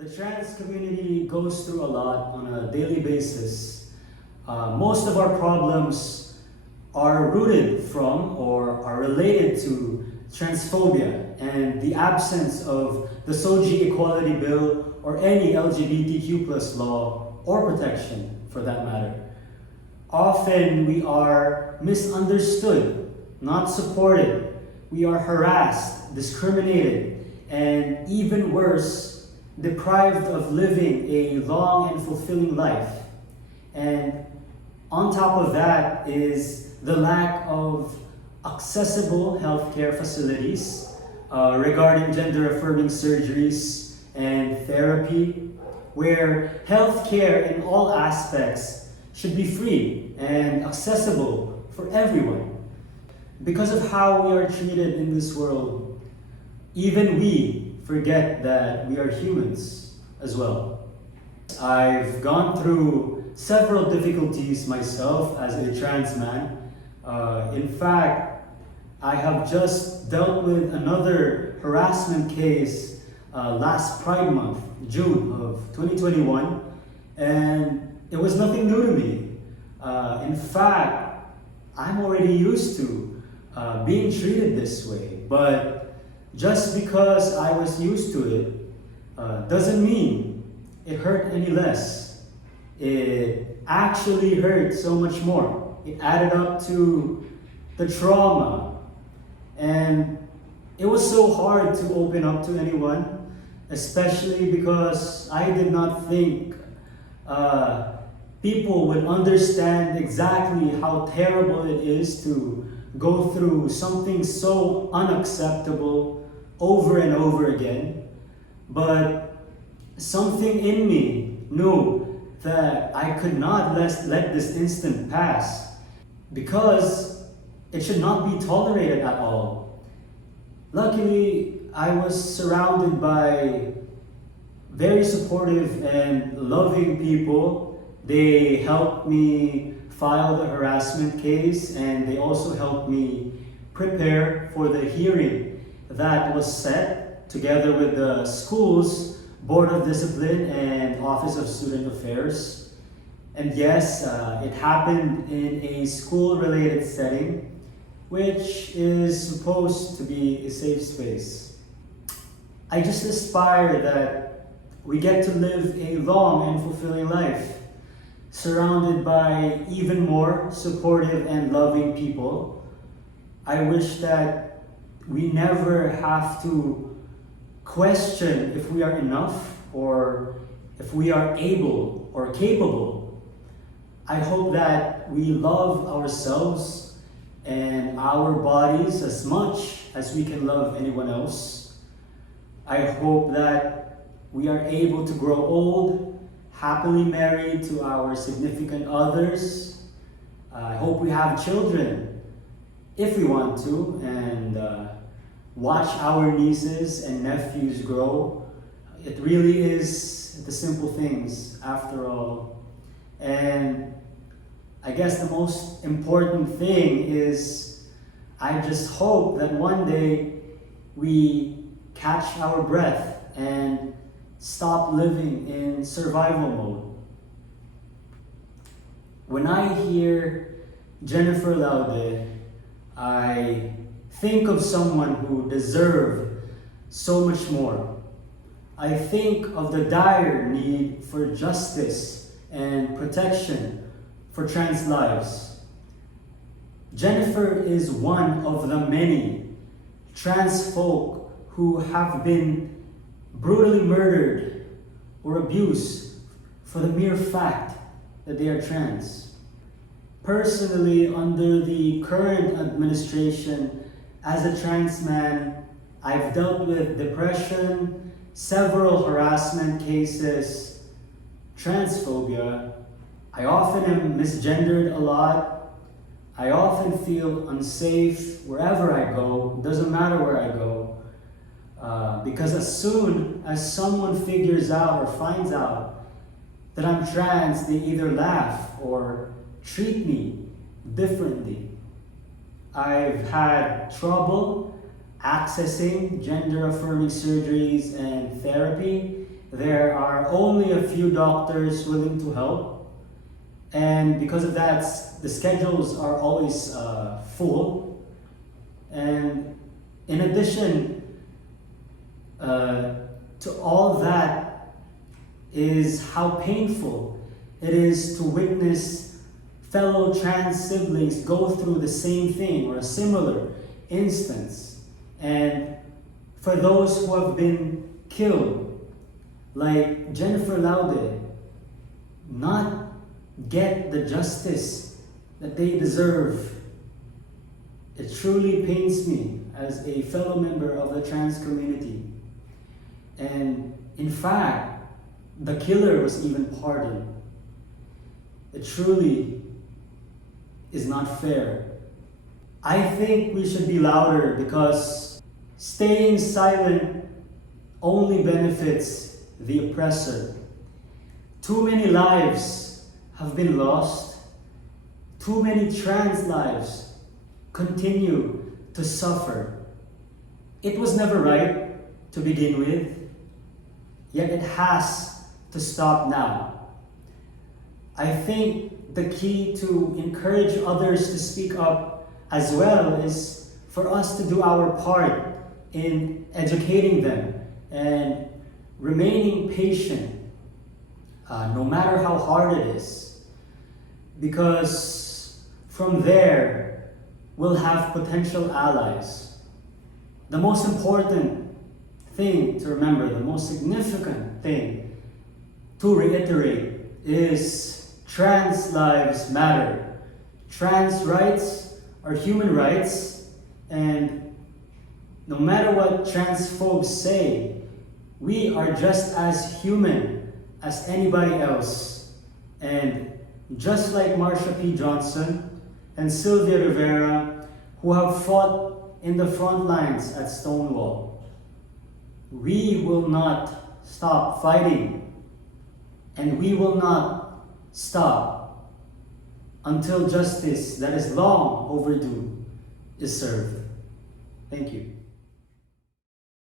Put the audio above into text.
The trans community goes through a lot on a daily basis. Most of our problems are rooted from or are related to transphobia and the absence of the SOGI Equality Bill or any LGBTQ plus law or protection for that matter. Often we are misunderstood, not supported. We are harassed, discriminated, and even worse, deprived of living a long and fulfilling life. And on top of that is the lack of accessible healthcare facilities regarding gender-affirming surgeries and therapy, where healthcare in all aspects should be free and accessible for everyone. Because of how we are treated in this world, even we forget that we are humans as well. I've gone through several difficulties myself as a trans man. In fact, I have just dealt with another harassment case last Pride Month, June of 2021, and it was nothing new to me. In fact, I'm already used to being treated this way, but just because I was used to it doesn't mean it hurt any less. It actually hurt so much more. It added up to the trauma, and it was so hard to open up to anyone, especially because I did not think people would understand exactly how terrible it is to go through something so unacceptable over and over again. But something in me knew that I could not let this instant pass, because it should not be tolerated at all. Luckily, I was surrounded by very supportive and loving people. They helped me file the harassment case, and they also helped me prepare for the hearing that was set together with the school's Board of Discipline and Office of Student Affairs. And yes, it happened in a school-related setting, which is supposed to be a safe space. I just aspire that we get to live a long and fulfilling life, surrounded by even more supportive and loving people. I wish that we never have to question if we are enough or if we are able or capable. I hope that we love ourselves and our bodies as much as we can love anyone else. I hope that we are able to grow old, happily married to our significant others. I hope we have children if we want to, and watch our nieces and nephews grow. It really is the simple things after all. And I guess the most important thing is I just hope that one day we catch our breath and stop living in survival mode. When I hear Jennifer Laude, I think of someone who deserved so much more. I think of the dire need for justice and protection for trans lives. Jennifer is one of the many trans folk who have been brutally murdered or abused for the mere fact that they are trans. Personally, under the current administration, as a trans man, I've dealt with depression, several harassment cases, transphobia. I often am misgendered a lot. I often feel unsafe wherever I go. It doesn't matter where I go. Because as soon as someone figures out or finds out that I'm trans, they either laugh or treat me differently. I've had trouble accessing gender-affirming surgeries and therapy, there are only a few doctors willing to help, and because of that, the schedules are always full. And in addition to all that is how painful it is to witness fellow trans siblings go through the same thing or a similar instance. And for those who have been killed, like Jennifer Laude, not get the justice that they deserve. It truly pains me as a fellow member of the trans community. And in fact, the killer was even pardoned. It truly is not fair. I think we should be louder because staying silent only benefits the oppressor. Too many lives have been lost. Too many trans lives continue to suffer. It was never right to begin with, yet it has to stop now. I think the key to encourage others to speak up as well is for us to do our part in educating them and remaining patient, no matter how hard it is, because from there we'll have potential allies. The most important thing to remember, the most significant thing to reiterate is trans lives matter. Trans rights are human rights, and no matter what transphobes say, we are just as human as anybody else. And just like Marsha P. Johnson and Sylvia Rivera, who have fought in the front lines at Stonewall, we will not stop fighting, and we will not stop until justice that is long overdue is served. Thank you.